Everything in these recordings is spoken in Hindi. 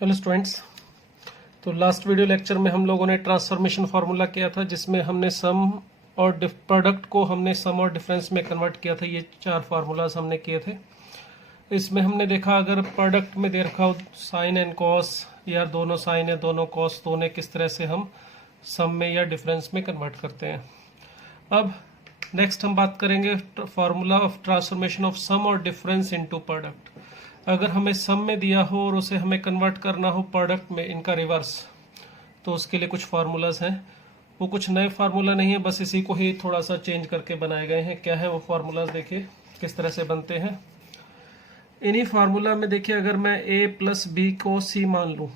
Hello students. तो लास्ट वीडियो लेक्चर में हम लोगों ने ट्रांसफॉर्मेशन फार्मूला किया था, जिसमें हमने सम और प्रोडक्ट को हमने सम और डिफरेंस में कन्वर्ट किया था। ये 4 फार्मूलाज हमने किए थे। इसमें हमने देखा अगर प्रोडक्ट में दे रखा हो साइन एंड कॉस, या दोनों साइन है दोनों कॉस, तो उन्हें किस तरह से हम सम में या डिफरेंस में कन्वर्ट करते हैं। अब नेक्स्ट हम बात करेंगे formula of transformation of some और डिफरेंस इनटू प्रोडक्ट। अगर हमें सम में दिया हो और उसे हमें कन्वर्ट करना हो प्रोडक्ट में, इनका रिवर्स, तो उसके लिए कुछ फार्मूलाज हैं। वो कुछ नए फार्मूला नहीं है, बस इसी को ही थोड़ा सा चेंज करके बनाए गए हैं। क्या है वो फार्मूलाज, देखिए किस तरह से बनते हैं। इन्हीं फार्मूला में देखिए, अगर मैं a प्लस बी को c मान लूँ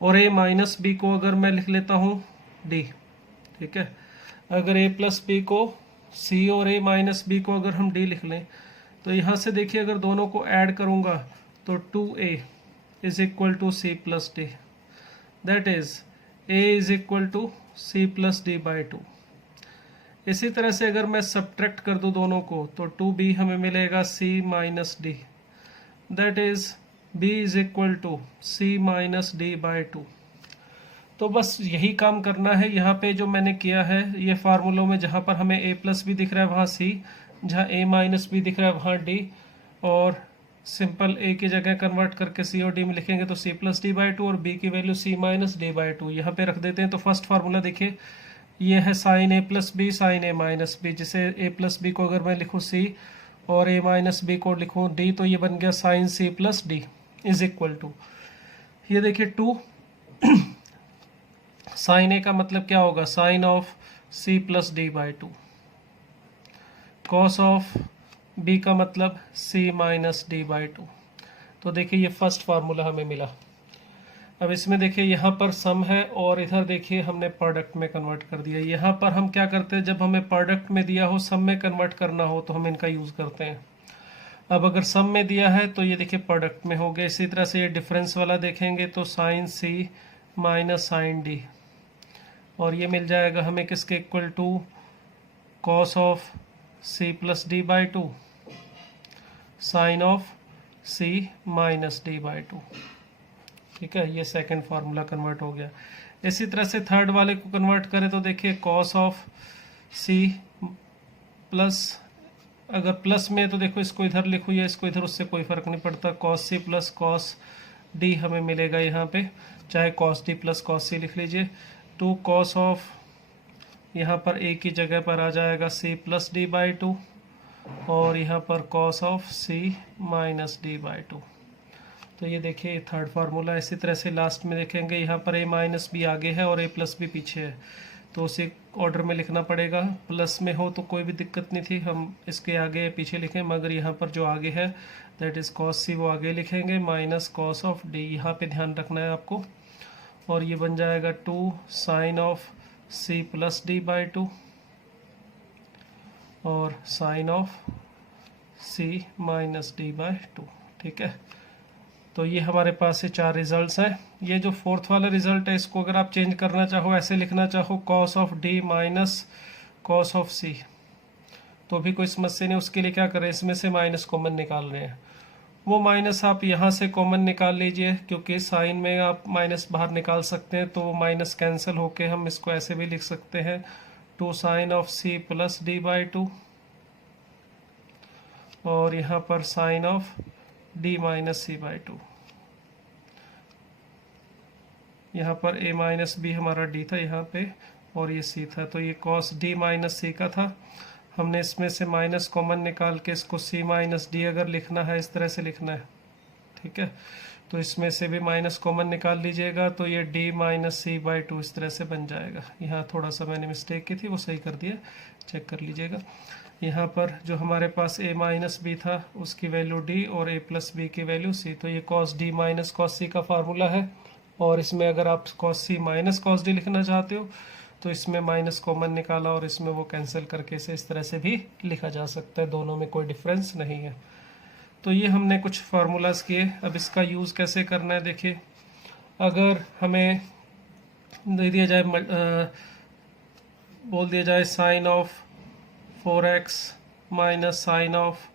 और a माइनस बी को अगर मैं लिख लेता हूँ d, ठीक है। अगर a प्लस बी को c और a माइनस बी को अगर हम d लिख लें, तो यहाँ से देखिए अगर दोनों को ऐड करूँगा तो 2a is equal to C plus D, that is a is equal to C plus D by 2। इसी तरह से अगर मैं सब्ट्रैक्ट कर दूँ दोनों को, तो 2b हमें मिलेगा c minus D, that is b is equal to c minus D by 2। तो बस यही काम करना है। यहाँ पे जो मैंने किया है, ये फार्मूलों में जहाँ पर हमें a प्लस भी दिख रहा है वहाँ c, जहाँ a माइनस भी दिख रहा है वहाँ d, और सिंपल a की जगह कन्वर्ट करके c और d में लिखेंगे तो c प्लस डी बाई 2 और b की value c minus D by 2 यहाँ पे रख देते हैं। तो फर्स्ट फार्मूला देखिए, ये है sine a plus B sine a minus B, जिसे a प्लस बी को अगर मैं लिखूँ c और a माइनस बी को लिखूँ d, तो ये बन गया sine c plus D is equal to, ये देखिए 2 साइन ए का मतलब क्या होगा, sine of c plus D by 2, cos of b का मतलब c माइनस डी बाई 2। तो देखिए ये फर्स्ट फार्मूला हमें मिला। अब इसमें देखिए यहाँ पर सम है और इधर देखिए हमने प्रोडक्ट में कन्वर्ट कर दिया। यहाँ पर हम क्या करते हैं, जब हमें प्रोडक्ट में दिया हो सम में कन्वर्ट करना हो तो हम इनका यूज़ करते हैं। अब अगर सम में दिया है तो ये देखिए प्रोडक्ट में हो गया। इसी तरह से ये डिफरेंस वाला देखेंगे तो sine c minus sine D, और ये मिल जाएगा हमें किसके equal to cos of c plus D by 2 sine of c minus D by 2, ठीक है। ये सेकंड फार्मूला कन्वर्ट हो गया। इसी तरह से थर्ड वाले को कन्वर्ट करें तो देखिए कॉस ऑफ c प्लस, अगर प्लस में तो देखो इसको इधर लिखूँ या इसको इधर, उससे कोई फर्क नहीं पड़ता। Cos c plus cos d हमें मिलेगा यहाँ पे, चाहे cos d plus cos c लिख लीजिए। 2 कॉस ऑफ, यहाँ पर a की जगह पर आ जाएगा c प्लस डी बाई 2, और यहाँ पर cos of c minus D by 2। तो ये देखिए ये थर्ड फार्मूला। इसी तरह से लास्ट में देखेंगे, यहाँ पर a माइनस बी आगे है और a प्लस बी पीछे है, तो उसे ऑर्डर में लिखना पड़ेगा। प्लस में हो तो कोई भी दिक्कत नहीं थी, हम इसके आगे पीछे लिखें, मगर यहाँ पर जो आगे है दैट इज़ कॉस c, वो आगे लिखेंगे, माइनस कॉस ऑफ d, यहाँ पे ध्यान रखना है आपको। और ये बन जाएगा 2 sine of c plus D by 2 और sine of c minus D by 2, ठीक है। तो ये हमारे पास से 4 रिजल्ट्स हैं। ये जो फोर्थ वाला रिजल्ट है, इसको अगर आप चेंज करना चाहो, ऐसे लिखना चाहो cos of d minus cos of c, तो भी कोई समस्या नहीं। उसके लिए क्या करें, इसमें से माइनस कॉमन निकाल रहे हैं, वो माइनस आप यहाँ से कॉमन निकाल लीजिए, क्योंकि साइन में आप माइनस बाहर निकाल सकते हैं, तो माइनस कैंसिल होके हम इसको ऐसे भी लिख सकते हैं 2 sine of c plus D by 2, और यहाँ पर sine of d minus c by 2। यहाँ पर a माइनस बी हमारा d था यहाँ पे, और ये c था, तो ये कॉस d माइनस c का था। हमने इसमें से माइनस कॉमन निकाल के इसको c माइनस डी अगर लिखना है, इस तरह से लिखना है, ठीक है। तो इसमें से भी माइनस कॉमन निकाल लीजिएगा, तो ये d माइनस सी बाई 2 इस तरह से बन जाएगा। यहाँ थोड़ा सा मैंने मिस्टेक की थी, वो सही कर दिया, चेक कर लीजिएगा। यहाँ पर जो हमारे पास a माइनस बी था उसकी वैल्यू d और a प्लस बी की वैल्यू c, तो ये cos d minus cos c का फार्मूला है। और इसमें अगर आप cos c minus cos d लिखना चाहते हो तो इसमें माइनस कॉमन निकाला और इसमें वो कैंसिल करके इसे इस तरह से भी लिखा जा सकता है, दोनों में कोई डिफरेंस नहीं है। तो ये हमने कुछ फार्मूलाज किए। अब इसका यूज़ कैसे करना है, देखिए अगर हमें दे दिया जाए, बोल दिया जाए sine of 4x minus sine of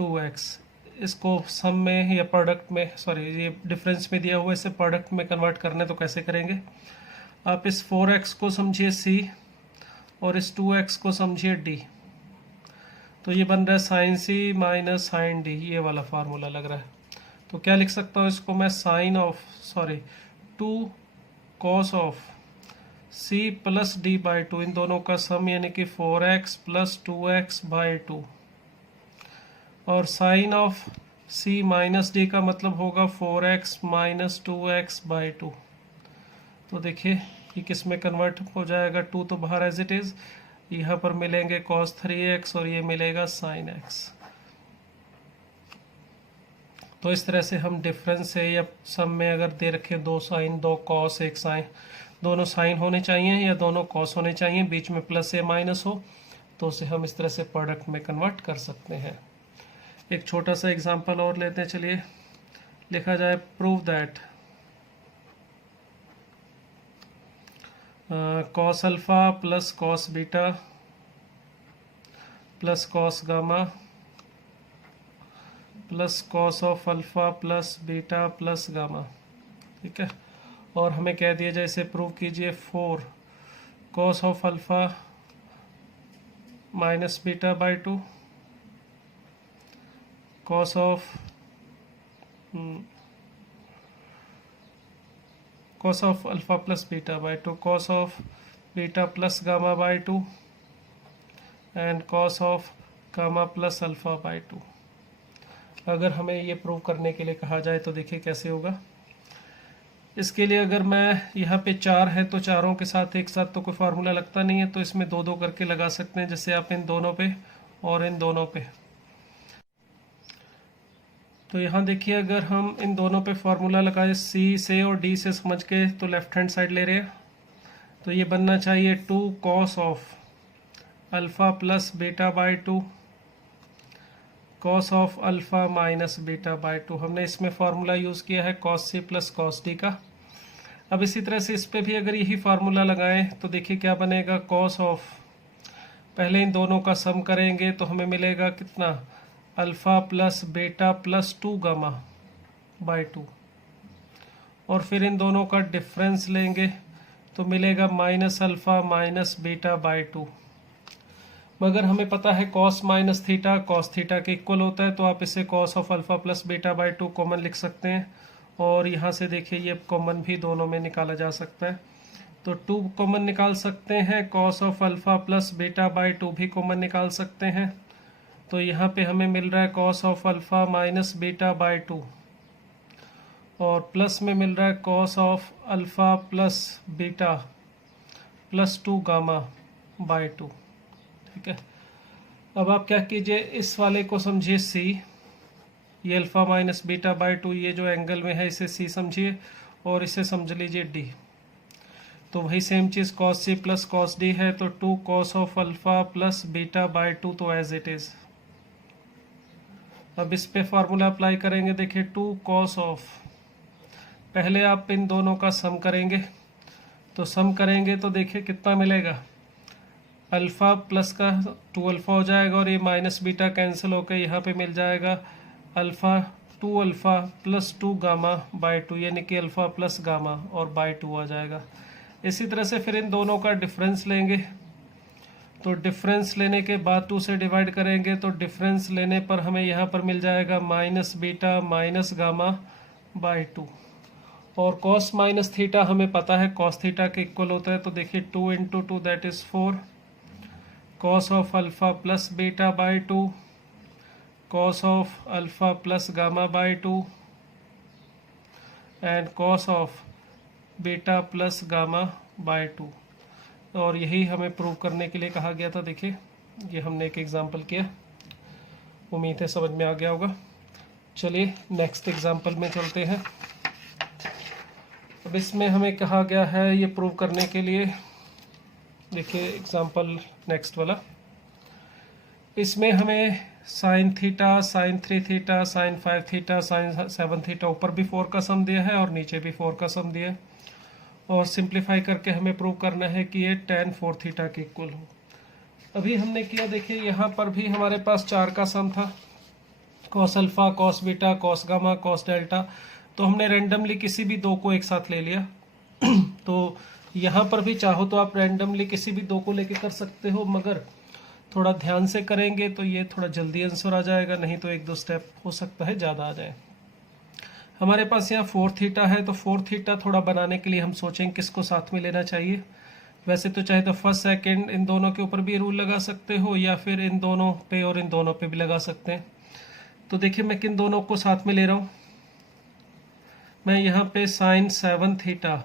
2x इसको सम में या प्रोडक्ट में, सॉरी ये डिफरेंस में दिया हुआ, इसे प्रोडक्ट में कन्वर्ट करने तो कैसे करेंगे? आप इस 4x को समझिए c और इस 2x को समझिए d, तो ये बन रहा है sign C minus sine D, ये वाला फार्मूला लग रहा है। तो क्या लिख सकता हूँ इसको मैं? Sine of, sorry 2 cos of c plus D by 2, इन दोनों का सम यानी कि 4x प्लस 2x बाई 2, और sine of c minus D का मतलब होगा 4x माइनस 2x बाई 2। तो देखिए ये किस में कन्वर्ट हो जाएगा? 2 तो बाहर एज इट इज, यहाँ पर मिलेंगे cos 3x और ये मिलेगा sin x। तो इस तरह से हम डिफरेंस से या सम में अगर दे रखे 2 साइन 2 कॉस 1 साइन, दोनों साइन होने चाहिए या दोनों कॉस होने चाहिए, बीच में प्लस या माइनस हो, तो उसे हम इस तरह से प्रोडक्ट में कन्वर्ट कर सकते हैं। एक छोटा सा एग्जांपल और लेते हैं, चलिए लिखा जाए prove that cos alpha plus cos beta plus cos gamma plus cos of alpha plus beta plus gamma, ठीक है। और हमें कह दिया जाए इसे प्रूव कीजिए 4 cos of alpha minus beta by 2, cos of cos of alpha plus beta by 2, cos of beta plus gamma by 2 and cos of gamma plus alpha by 2। अगर हमें ये प्रूव करने के लिए कहा जाए तो देखिए कैसे होगा। इसके लिए अगर मैं यहाँ पे 4 है तो चारों के साथ एक साथ तो कोई फार्मूला लगता नहीं है, तो इसमें 2-2 करके लगा सकते हैं, जैसे आप इन दोनों पे और इन दोनों पे। तो यहाँ देखिए अगर हम इन दोनों पे फार्मूला लगाए C से और D से समझ के, तो लेफ्ट हैंड साइड ले रहे हैं, तो ये बनना चाहिए 2 cos of alpha plus beta by 2 cos of alpha minus beta by 2। हमने इसमें फार्मूला यूज़ किया है cos C plus cos D का। अब इसी तरह से इस पे भी अगर यही फार्मूला लगाएं तो देखिए क्या बनेगा? कॉस ऑफ, पहले इन दोनों का सम करेंगे तो हमें मिलेगा कितना? Alpha plus beta plus 2 gamma by 2, और फिर इन दोनों का डिफरेंस लेंगे तो मिलेगा minus alpha minus beta by 2। मगर हमें पता है cos minus theta cos theta के इक्वल होता है, तो आप इसे cos of alpha plus beta by 2 common लिख सकते हैं, और यहाँ से देखिए ये कॉमन भी दोनों में निकाला जा सकता है, तो 2 कॉमन निकाल सकते हैं, cos of alpha plus beta by 2 भी कॉमन निकाल सकते हैं। तो यहाँ पे हमें मिल रहा है cos of alpha minus beta by 2, और प्लस में मिल रहा है cos of alpha plus beta plus 2 gamma by 2, ठीक है। अब आप क्या कीजिए, इस वाले को समझिए C, ये अल्फ़ा माइनस बीटा बाई 2 ये जो एंगल में है इसे C समझिए, और इसे समझ लीजिए D। तो वही सेम चीज़ cos C plus cos D है, तो 2 cos of alpha plus beta by 2 तो एज इट इज़। अब इस पे फार्मूला अप्लाई करेंगे, देखिए 2 कॉस ऑफ, पहले आप इन दोनों का सम करेंगे, तो सम करेंगे तो देखिए कितना मिलेगा? अल्फ़ा प्लस का 2 अल्फ़ा हो जाएगा, और ये माइनस बीटा कैंसिल होकर यहाँ पे मिल जाएगा alpha 2 alpha plus 2 gamma by 2, यानी कि अल्फ़ा प्लस गामा और बाई 2 आ जाएगा। इसी तरह से फिर इन दोनों का डिफरेंस लेंगे, तो डिफरेंस लेने के बाद 2 से डिवाइड करेंगे, तो डिफरेंस लेने पर हमें यहाँ पर मिल जाएगा minus beta minus gamma by 2, और कॉस माइनस थीटा हमें पता है कॉस थीटा के इक्वल होता है, तो देखिए 2 into 2 that is 4 cos of alpha plus beta by 2 cos of alpha plus gamma by 2 and cos of beta plus gamma by 2। और यही हमें प्रूव करने के लिए कहा गया था। देखिए ये हमने एक एग्जांपल किया, उम्मीद है समझ में आ गया होगा। चलिए नेक्स्ट एग्जांपल में चलते हैं। अब इसमें हमें कहा गया है ये प्रूव करने के लिए, देखिए एग्जांपल नेक्स्ट वाला, इसमें हमें sine theta sine 3 theta sine 5 theta sine 7 theta, ऊपर भी 4 का सम दिया है और नीचे भी 4 का सम दिया है, और सिंप्लीफाई करके हमें प्रूव करना है कि ये tan 4 थीटा के इक्वल हो। अभी हमने किया, देखिए यहाँ पर भी हमारे पास 4 का सम था, cos alpha, cos beta, cos gamma, cos delta. तो हमने रैंडमली किसी भी दो को एक साथ ले लिया। तो यहाँ पर भी चाहो तो आप रैंडमली किसी भी दो को लेके कर सकते हो, मगर थोड़ा ध्यान से करेंगे तो ये थोड़ा जल्दी आंसर आ जाएगा, नहीं तो एक दो स्टेप हो सकता है ज़्यादा आ जाए। हमारे पास यहाँ 4 थीटा है, तो 4 थीटा थोड़ा बनाने के लिए हम सोचेंगे किसको साथ में लेना चाहिए। वैसे तो चाहे तो फर्स्ट सेकंड इन दोनों के ऊपर भी रूल लगा सकते हो, या फिर इन दोनों पे और इन दोनों पे भी लगा सकते हैं। तो देखिए मैं किन दोनों को साथ में ले रहा हूँ। मैं यहाँ पे साइन 7 थीटा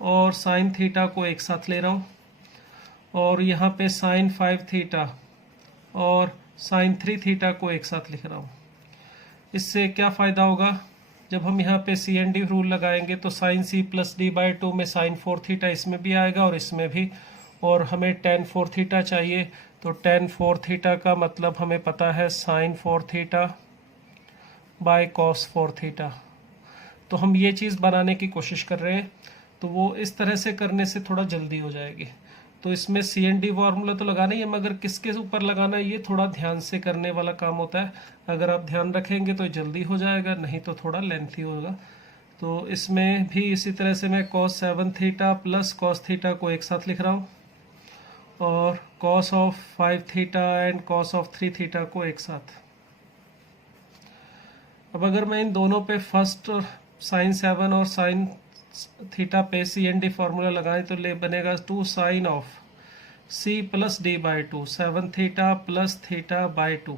और साइन थीटा को एक साथ ले रहा हूँ, और यहाँ पे साइन 5 थीटा और साइन 3 थीटा को एक साथ लिख रहा हूँ। इससे क्या फ़ायदा होगा, जब हम यहाँ पे सी एन डी रूल लगाएंगे तो sine C plus D by 2 में साइन 4 थीटा इसमें भी आएगा और इसमें भी, और हमें टेन 4 थीटा चाहिए। तो टेन 4 थीटा का मतलब हमें पता है sine 4 theta by cos 4 theta. तो हम ये चीज़ बनाने की कोशिश कर रहे हैं, तो वो इस तरह से करने से थोड़ा जल्दी हो जाएगी। तो इसमें सी एन डी फार्मूला तो लगाना ही है, मगर किसके ऊपर लगाना है ये थोड़ा ध्यान से करने वाला काम होता है। अगर आप ध्यान रखेंगे तो जल्दी हो जाएगा, नहीं तो थोड़ा लेंथी होगा। तो इसमें भी इसी तरह से मैं cos 7 theta plus cos theta को एक साथ लिख रहा हूँ, और cos of 5 theta and cos of 3 theta को एक साथ। अब अगर मैं इन दोनों पे फर्स्ट साइन 7 और साइन थीटा पे सी एन डी फार्मूला लगाएं तो ले बनेगा 2 sine of C plus D by 2, 7 theta plus theta by 2,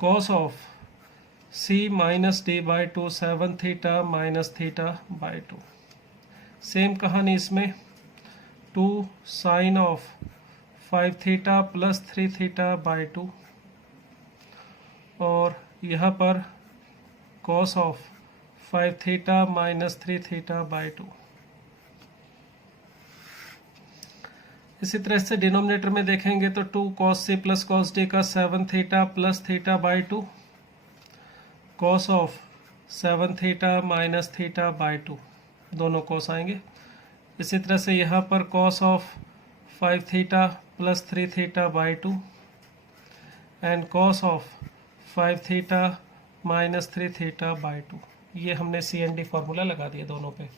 cos of C minus D by 2, 7 theta minus theta by 2। Same कहानी इसमें 2 sine of 5 theta plus 3 theta by 2, और यहाँ पर cos of 5 theta minus 3 theta by 2। इसी तरह से डिनोमिनेटर में देखेंगे तो 2 cos C plus cos D का 7 theta plus theta by 2, cos of 7 theta minus theta by 2, दोनों कॉस आएंगे। इसी तरह से यहाँ पर cos of 5 theta plus 3 theta by 2 and cos of 5 theta minus 3 theta by 2। ये हमने सी एन डी फार्मूला लगा दिया दोनों पे।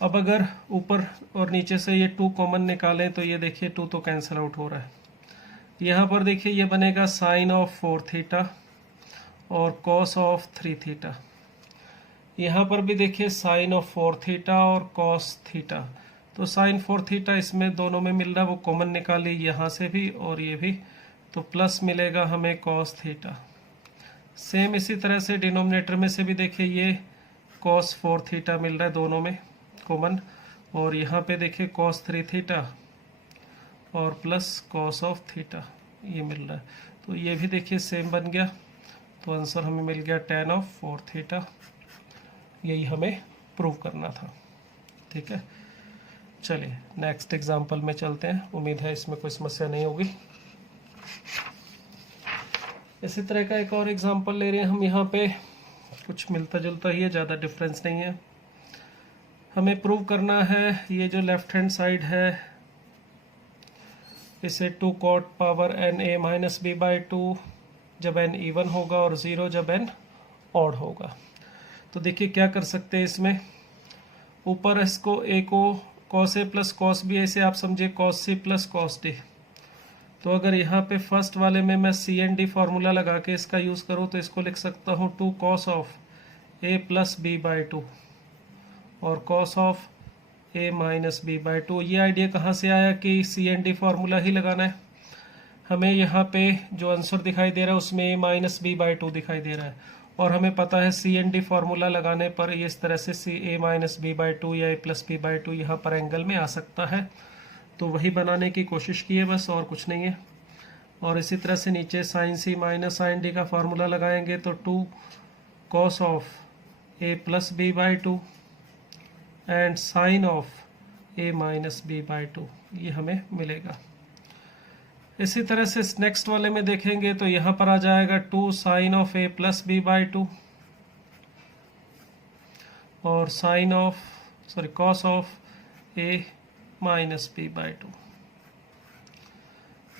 अब अगर ऊपर और नीचे से ये 2 कॉमन निकालें तो ये देखिए 2 तो कैंसिल आउट हो रहा है। यहाँ पर देखिए ये बनेगा साइन ऑफ 4 थीटा और कॉस ऑफ 3 थीटा। यहाँ पर भी देखिए साइन ऑफ 4 थीटा और कॉस थीटा। तो साइन 4 थीटा इसमें दोनों में मिल रहा है, वो कॉमन निकाली यहाँ से भी और ये भी, तो प्लस मिलेगा हमें कॉस थीटा। सेम इसी तरह से डिनोमिनेटर में से भी देखिए ये कॉस 4 थीटा मिल रहा है दोनों में कॉमन, और यहाँ पे देखिए कॉस 3 थीटा और प्लस कॉस ऑफ थीटा ये मिल रहा है। तो ये भी देखिए सेम बन गया, तो आंसर हमें मिल गया tan ऑफ 4 थीटा। यही हमें प्रूव करना था। ठीक है, चलिए नेक्स्ट एग्जांपल में चलते हैं। उम्मीद है इसमें कोई समस्या नहीं होगी। इसी तरह का एक और एग्जांपल ले रहे हैं हम। यहाँ पे कुछ मिलता जुलता ही है, ज़्यादा डिफरेंस नहीं है। हमें प्रूव करना है ये जो लेफ्ट हैंड साइड है इसे 2 cot power n a minus B by 2 जब n इवन होगा और 0 जब n ऑड होगा। तो देखिए क्या कर सकते हैं इसमें, ऊपर इसको a को cos a plus cos b, ऐसे आप समझिए cos c plus cos d। तो अगर यहाँ पे फर्स्ट वाले में मैं सी एन डी फार्मूला लगा के इसका यूज़ करूँ तो इसको लिख सकता हूँ 2 cos of a plus B by 2 और cos of a minus B by 2। ये आइडिया कहाँ से आया कि सी एन डी फार्मूला ही लगाना है। हमें यहाँ पे जो आंसर दिखाई दे रहा है उसमें a माइनस बी बाई 2 दिखाई दे रहा है, और हमें पता है सी एन डी फार्मूला लगाने पर ये इस तरह से सी a माइनस बी बाई 2 या a प्लस बी बाई 2 यहाँ पर एंगल में आ सकता है। तो वही बनाने की कोशिश की है बस, और कुछ नहीं है। और इसी तरह से नीचे sine C minus sine D का फार्मूला लगाएंगे तो 2 cos of a plus B by 2 and sine of a minus B by 2 ये हमें मिलेगा। इसी तरह से नेक्स्ट वाले में देखेंगे तो यहाँ पर आ जाएगा 2 sine of a plus B by 2 और sine of cos of a minus B by 2।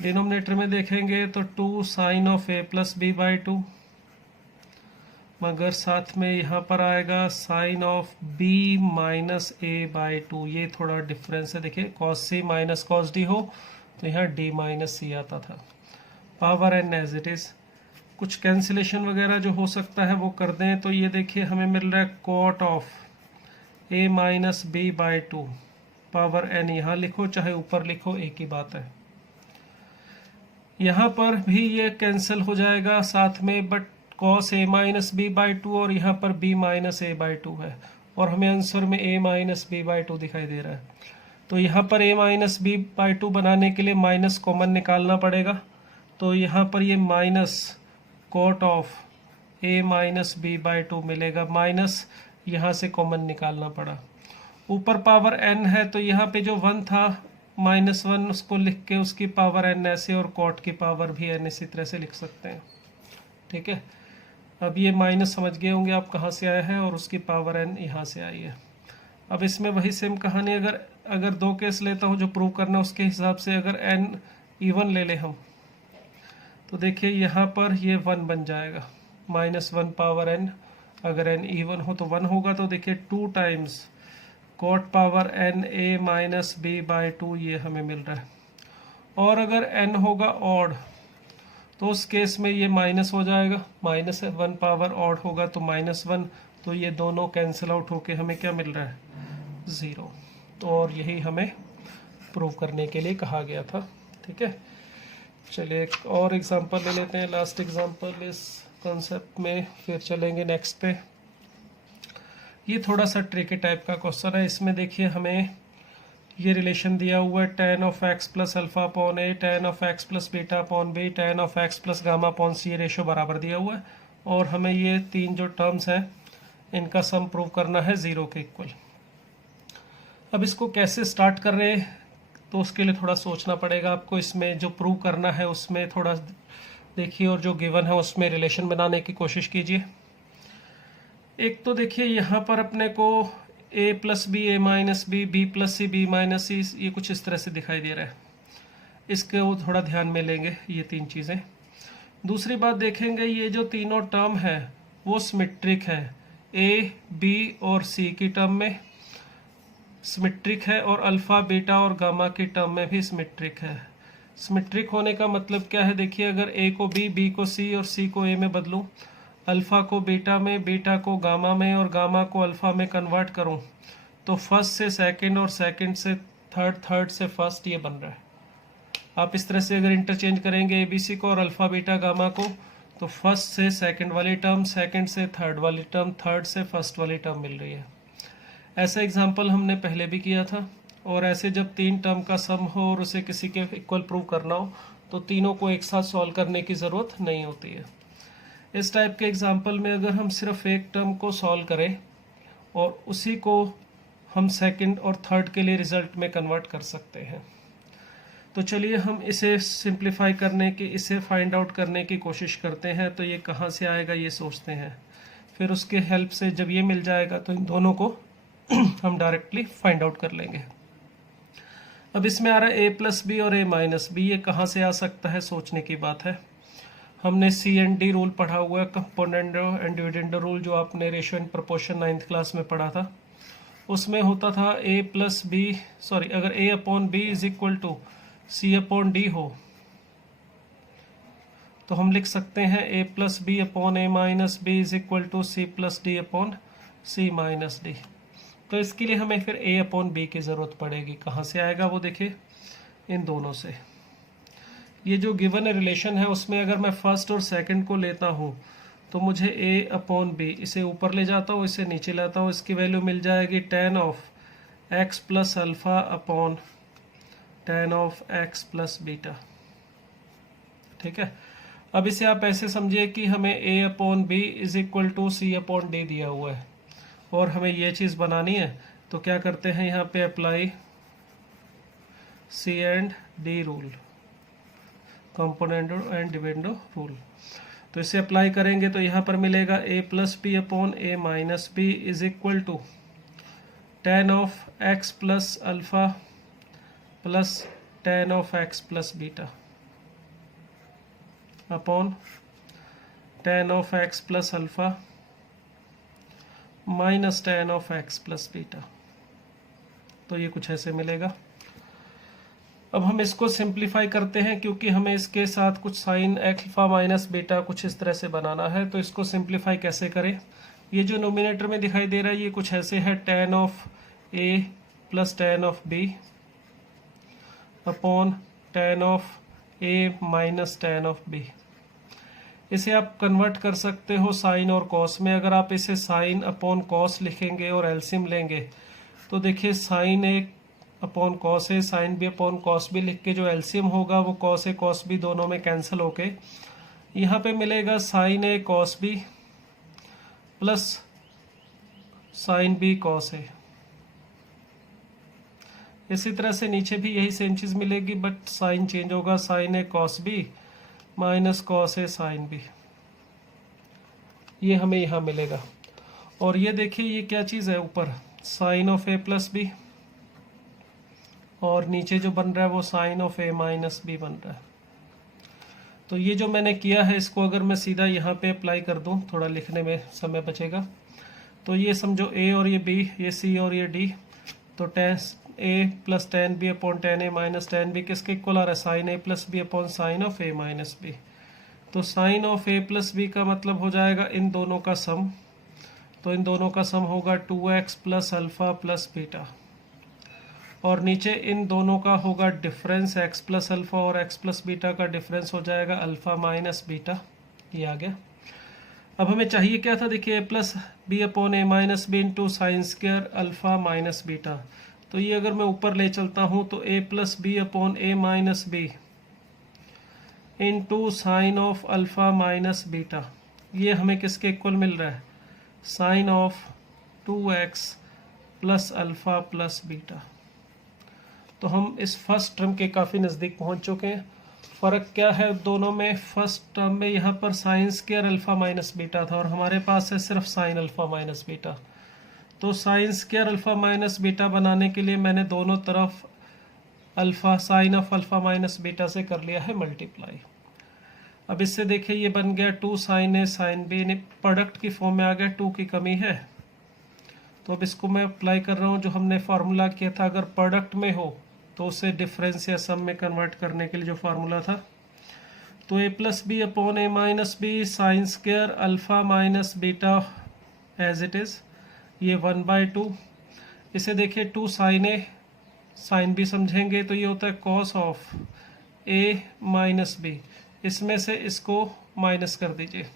Denominator में देखेंगे तो 2 sine of A plus B by 2, मगर साथ में यहाँ पर आएगा sine of B minus A by 2। ये थोड़ा डिफरेंस है, देखिए cos C minus cos D हो तो यहाँ डी माइनस सी आता था। Power N as it is. कुछ कैंसिलेशन वगैरह जो हो सकता है वो कर दें, तो ये देखिए हमें मिल रहा है cot of A minus B by 2 power N. यहाँ लिखो चाहे ऊपर लिखो एक ही बात है। यहाँ पर भी ये कैंसिल हो जाएगा साथ में, but cos A minus B by 2 और यहाँ पर बी माइनस ए बाई 2 है और हमें आंसर में ए माइनस बी बाई 2 दिखाई दे रहा है। तो यहाँ पर ए माइनस बी बाई 2 बनाने के लिए माइनस कॉमन निकालना पड़ेगा। तो यहाँ पर ये minus cot of A minus B by 2 मिलेगा, माइनस यहाँ से कॉमन निकालना पड़ा। ऊपर पावर n है तो यहाँ पे जो 1 था -1 उसको लिख के उसकी पावर n ऐसे, और कॉट की पावर भी n इसी तरह से लिख सकते हैं। ठीक है, अब ये माइनस समझ गए होंगे आप कहाँ से आया है और उसकी पावर n यहाँ से आई है। अब इसमें वही सेम कहानी, अगर दो केस लेता हूँ जो प्रूव करना उसके हिसाब से, अगर n इवन ले ले हम तो देखिए यहाँ पर ये 1 बन जाएगा, -1 पावर n। अगर n इवन हो तो 1 होगा, तो देखिए 2 times cot power n a minus B by 2 ये हमें मिल रहा है। और अगर n होगा ऑड तो उस केस में ये माइनस हो जाएगा, -1 पावर ऑड होगा तो -1, तो ये दोनों कैंसिल आउट होके हमें क्या मिल रहा है 0। तो और यही हमें प्रूव करने के लिए कहा गया था। ठीक है, चलिए एक और एग्जांपल ले लेते हैं, लास्ट एग्जांपल इस कॉन्सेप्ट में, फिर चलेंगे नेक्स्ट पे। ये थोड़ा सा ट्रिकी टाइप का क्वेश्चन है। इसमें देखिए हमें ये रिलेशन दिया हुआ है tan of x plus alpha upon A, tan of x plus beta upon B, tan of x plus gamma upon C, ratio बराबर दिया हुआ है और हमें ये 3 जो टर्म्स हैं इनका सम प्रूव करना है 0 के इक्वल। अब इसको कैसे स्टार्ट कर रहे हैं तो उसके लिए थोड़ा सोचना पड़ेगा आपको। इसमें जो प्रूव करना है उसमें थोड़ा देखिए और जो गिवन है उसमें रिलेशन बनाने की कोशिश कीजिए। एक तो देखिए यहाँ पर अपने को a plus B A minus B, B plus C B minus C, ये कुछ इस तरह से दिखाई दे रहा है। इसके वो थोड़ा ध्यान में लेंगे ये 3 चीज़ें। दूसरी बात देखेंगे ये जो तीनों टर्म है वो सिमेट्रिक है, a, b और c की टर्म में सिमेट्रिक है और अल्फ़ा बीटा और गामा की टर्म में भी सिमेट्रिक है। सिमेट्रिक होने का मतलब क्या है, देखिए अगर a को b, b को c और c को a में बदलूँ, अल्फ़ा को बीटा में, बीटा को गामा में और गामा को अल्फ़ा में कन्वर्ट करूं तो फर्स्ट से सेकंड और सेकंड से थर्ड, थर्ड से फर्स्ट ये बन रहा है। आप इस तरह से अगर इंटरचेंज करेंगे ए बी सी को और अल्फ़ा बीटा गामा को तो फर्स्ट से सेकंड वाली टर्म, सेकंड से थर्ड वाली टर्म, थर्ड से फर्स्ट वाली टर्म मिल रही है। ऐसा एग्जाम्पल हमने पहले भी किया था। और ऐसे जब 3 टर्म का सम हो और उसे किसी के इक्वल प्रूव करना हो तो तीनों को एक साथ सॉल्व करने की ज़रूरत नहीं होती है। इस टाइप के एग्जाम्पल में अगर हम सिर्फ एक टर्म को सॉल्व करें और उसी को हम सेकंड और थर्ड के लिए रिजल्ट में कन्वर्ट कर सकते हैं। तो चलिए हम इसे सिंप्लीफाई करने की, इसे फाइंड आउट करने की कोशिश करते हैं। तो ये कहाँ से आएगा ये सोचते हैं, फिर उसके हेल्प से जब ये मिल जाएगा तो इन दोनों को हम डायरेक्टली फाइंड आउट कर लेंगे। अब इसमें आ रहा है a प्लस बी और a माइनस बी, ये कहाँ से आ सकता है सोचने की बात है। हमने C&D रूल पढ़ा हुआ है, कंपोनेंट एंड डिविडेंड रूल, जो आपने ratio and proportion 9th class में पढ़ा था। उसमें होता था a प्लस बी, सॉरी अगर a upon B is equal to C upon D हो तो हम लिख सकते हैं a plus B upon a minus B is equal to C plus D upon C minus D. तो इसके लिए हमें फिर a अपॉन बी की ज़रूरत पड़ेगी। कहाँ से आएगा वो देखिए, इन दोनों से। ये जो गिवन रिलेशन है उसमें अगर मैं फर्स्ट और सेकंड को लेता हूँ तो मुझे a अपॉन बी, इसे ऊपर ले जाता हूँ, इसे नीचे लाता हूँ, इसकी वैल्यू मिल जाएगी tan of x plus alpha upon tan of x plus beta. ठीक है, अब इसे आप ऐसे समझिए कि हमें a upon B is equal to C upon D दिया हुआ है और हमें ये चीज़ बनानी है। तो क्या करते हैं, यहाँ पे apply C and D rule, component and dividend rule. तो इसे अप्लाई करेंगे तो यहाँ पर मिलेगा a plus B upon a minus B is equal to tan of x plus alpha plus tan of x plus beta. Upon tan of x plus alpha minus tan of x plus beta. तो ये कुछ ऐसे मिलेगा। अब हम इसको सिंप्लीफाई करते हैं, क्योंकि हमें इसके साथ कुछ साइन अल्फा माइनस बीटा कुछ इस तरह से बनाना है। तो इसको सिंप्लीफाई कैसे करें? ये जो नोमिनेटर में दिखाई दे रहा है ये कुछ ऐसे है, tan of a plus tan of b upon tan of a minus tan of b। इसे आप कन्वर्ट कर सकते हो साइन और कॉस में। अगर आप इसे साइन अपॉन कॉस लिखेंगे और एलसीएम लेंगे तो देखिए sine A upon cos A, sine B upon cos B लिख के जो एलसीएम होगा वो कॉस ए कॉस बी दोनों में कैंसिल होके यहाँ पे मिलेगा sine A cos B plus sine B cos A. इसी तरह से नीचे भी यही सेम चीज मिलेगी, बट साइन चेंज होगा, sine A cos B minus cos A sine B. ये हमें यहाँ मिलेगा। और ये देखिए ये क्या चीज़ है, ऊपर sine of A plus B और नीचे जो बन रहा है वो sine of A minus B बन रहा है। तो ये जो मैंने किया है इसको अगर मैं सीधा यहाँ पे अप्लाई कर दूँ, थोड़ा लिखने में समय बचेगा। तो ये समझो ए और ये बी, ये सी और ये डी, तो tan A plus tan B upon tan A minus tan B किसके इक्वल आ रहा है? Sine A plus B upon sine of A minus B. तो sine of A plus B का मतलब हो जाएगा इन दोनों का सम। तो इन दोनों का सम होगा 2x plus alpha plus beta, और नीचे इन दोनों का होगा डिफरेंस x प्लस अल्फा, और x प्लस बीटा का डिफरेंस हो जाएगा अल्फा माइनस बीटा। ये आ गया। अब हमें चाहिए क्या था? देखिए a plus B upon A minus B into sine square alpha minus beta. तो ये अगर मैं ऊपर ले चलता हूँ तो a plus B upon A minus B into sine of alpha minus beta, ये हमें किसके इक्वल मिल रहा है? Sine of 2x plus alpha plus beta. तो हम इस फर्स्ट टर्म के काफ़ी नज़दीक पहुंच चुके हैं। फ़र्क क्या है दोनों में? फर्स्ट टर्म में यहाँ पर sign square alpha minus beta था और हमारे पास है सिर्फ साइन अल्फा माइनस बीटा। तो sign square alpha minus beta बनाने के लिए मैंने दोनों तरफ alpha sign of alpha minus beta से कर लिया है मल्टीप्लाई। अब इससे देखिए ये बन गया 2 साइन ए साइन बी, प्रोडक्ट की फॉर्म में आ गया, 2 की कमी है। तो अब इसको मैं अप्लाई कर रहा हूँ जो हमने फार्मूला किया था, अगर प्रोडक्ट में हो तो उसे डिफरेंस या सम में कन्वर्ट करने के लिए जो फार्मूला था। तो A plus B upon A minus B sine square alpha minus beta as it is, ये 1/2। इसे देखिए 2 साइन ए साइन बी समझेंगे तो ये होता है cos of A minus B. इसमें से इसको माइनस कर दीजिए,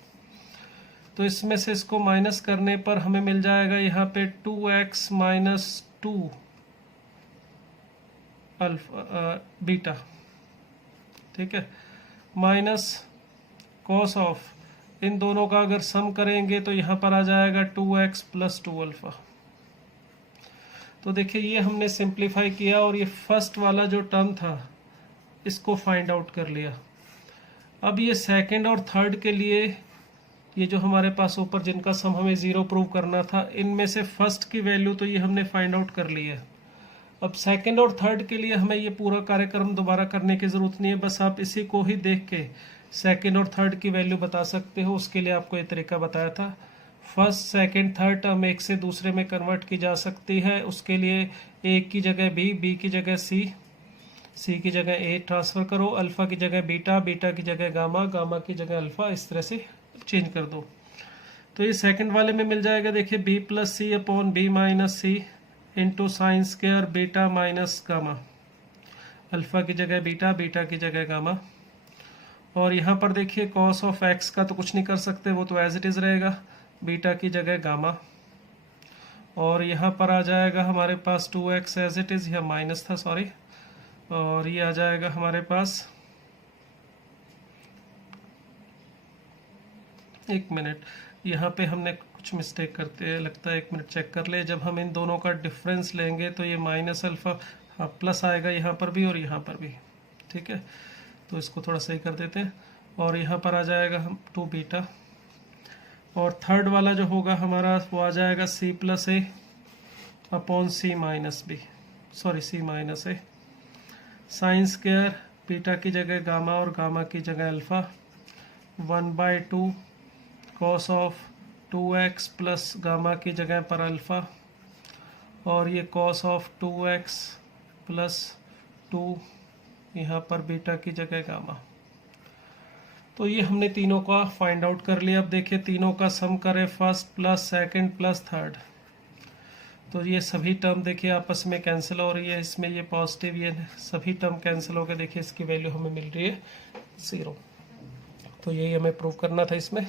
तो इसमें से इसको माइनस करने पर हमें मिल जाएगा यहाँ पे 2x माइनस 2 अल्फा बीटा, ठीक है, माइनस कॉस ऑफ, इन दोनों का अगर सम करेंगे तो यहाँ पर आ जाएगा 2x प्लस 2 अल्फा। तो देखिए ये हमने सिंप्लीफाई किया और ये फर्स्ट वाला जो टर्म था इसको फाइंड आउट कर लिया। अब ये सेकंड और थर्ड के लिए ये जो हमारे पास ऊपर जिनका सम हमें 0 प्रूव करना था, इनमें से फर्स्ट की वैल्यू तो ये हमने फाइंड आउट कर ली है। अब सेकंड और थर्ड के लिए हमें ये पूरा कार्यक्रम दोबारा करने की ज़रूरत नहीं है, बस आप इसी को ही देख के सेकंड और थर्ड की वैल्यू बता सकते हो। उसके लिए आपको ये तरीका बताया था। फर्स्ट सेकंड थर्ड टर्म एक से दूसरे में कन्वर्ट की जा सकती है। उसके लिए एक की जगह बी, बी की जगह सी, सी की जगह ए ट्रांसफ़र करो, अल्फ़ा की जगह बीटा, बीटा की जगह गामा, गामा की जगह अल्फ़ा, इस तरह से चेंज कर दो। तो ये सेकंड वाले में मिल जाएगा, देखिए B plus C upon B minus C into sine square beta minus gamma, alpha की जगह बीटा, बीटा की जगह गामा। और यहाँ पर देखिए कॉस ऑफ एक्स का तो कुछ नहीं कर सकते, वो तो एज इट इज़ रहेगा, बीटा की जगह गामा। और यहाँ पर आ जाएगा हमारे पास 2x एज इट इज़, यह माइनस था सॉरी, और ये आ जाएगा हमारे पास, एक मिनट, यहाँ पे हमने कुछ मिस्टेक करते हैं लगता है, एक मिनट चेक कर ले। जब हम इन दोनों का डिफरेंस लेंगे तो ये माइनस अल्फ़ा, हाँ प्लस आएगा यहाँ पर भी और यहाँ पर भी, ठीक है। तो इसको थोड़ा सही कर देते हैं और यहाँ पर आ जाएगा हम 2 बीटा। और थर्ड वाला जो होगा हमारा वो आ जाएगा C plus A upon C minus B, sorry C minus A, sine square beta की जगह गामा और गामा की जगह alpha 1/2 cos of 2x plus gamma की जगह पर अल्फ़ा, और ये कॉस ऑफ 2x प्लस 2 यहाँ पर बीटा की जगह गामा। तो ये हमने तीनों का फाइंड आउट कर लिया। अब देखिए तीनों का सम करें, first plus second plus third, तो ये सभी टर्म देखिए आपस में कैंसिल हो रही है। इसमें ये पॉजिटिव, ये सभी टर्म कैंसिल हो गए। देखिए इसकी वैल्यू हमें मिल रही है 0। तो यही हमें प्रूव करना था इसमें।